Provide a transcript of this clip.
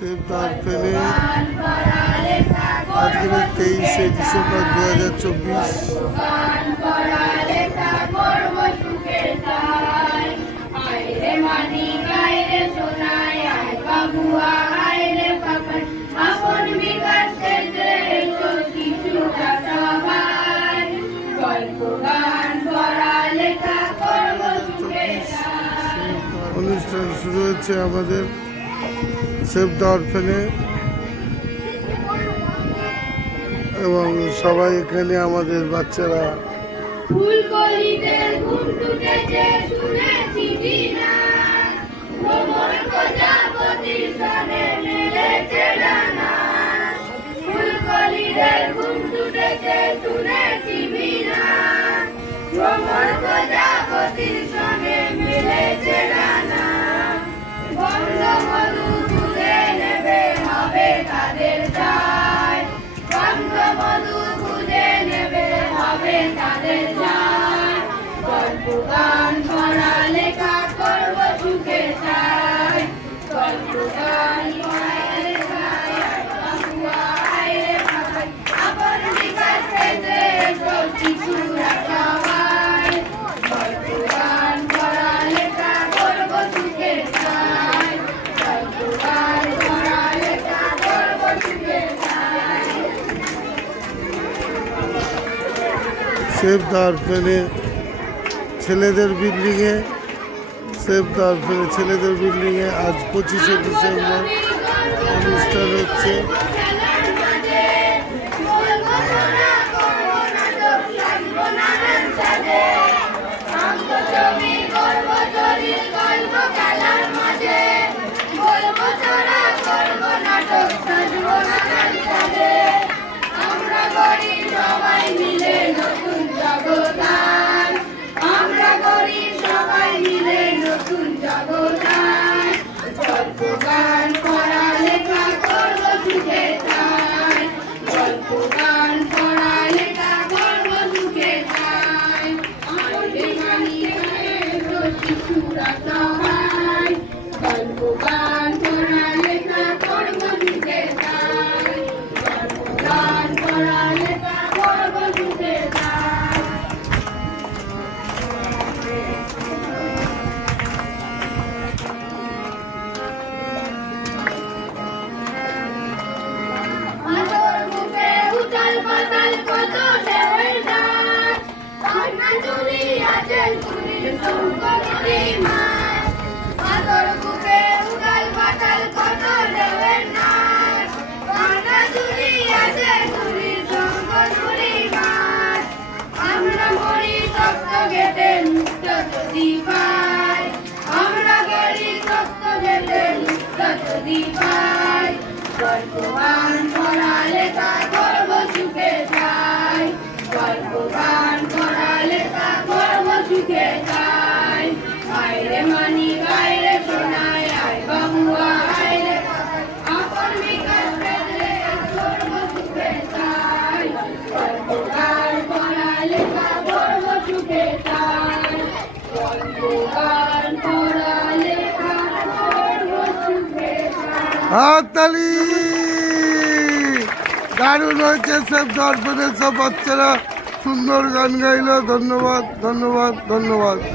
Save the ফেনে আজকের 23শে December 2024। অনুষ্ঠান শুরু হচ্ছে আমাদের সেভ দ্য অরফেনে এবং সবাই এখানে আমাদের বাচ্চারা গান পড়ালেখা করব সুখে চাই, গল্প গান পড়ালেখা আপন বিকাশ পেতে শিশুরা সবাই, গল্প গান পড়ালেখা করব সুখে চাই, গল্প গান পড়ালেখা করব সুখে চাই। সেভ দ্য অরফেনে ছেলেদের বিল্ডিংয়ে সেভ দ্য অরফেনে ছেলেদের বিল্ডিংয়ে আজ 25শে ডিসেম্বর অনুষ্ঠান হচ্ছে। আমরা গড়ি সবাই মিলে নতুন জগৎ, আমরা গড়ি সবাই মিলে নতুন জগৎ, গল্প গান পড়ালেখা করব সুখে চাই, গল্প গান পড়ালেখা করব সুখে চাই, আমাদের শিশুরা সবাই, গল্প গান পড়ালেখা করব সুখে চাই, গল্প গান পড়ালেখা করব সুখে চাই। গল্প গান পড়ালেখা করব সুখে চাই, গল্প গান পড়ালেখা করব সুখে চাই, আইরে মানি গাইরে শোনায় আয় বাবুয়া আইরে আপন বিকাশ পেতে করব সুখে চাই, গল্প গান পড়ালেখা করব সুখে চাই, গল্প গান পড়ালেখা করব সুখে চাই। হাততালি! দারুণ হয়েছে সেভ দ্য অরফেনের সব বাচ্চারা সুন্দর গান গাইলো। ধন্যবাদ ধন্যবাদ ধন্যবাদ।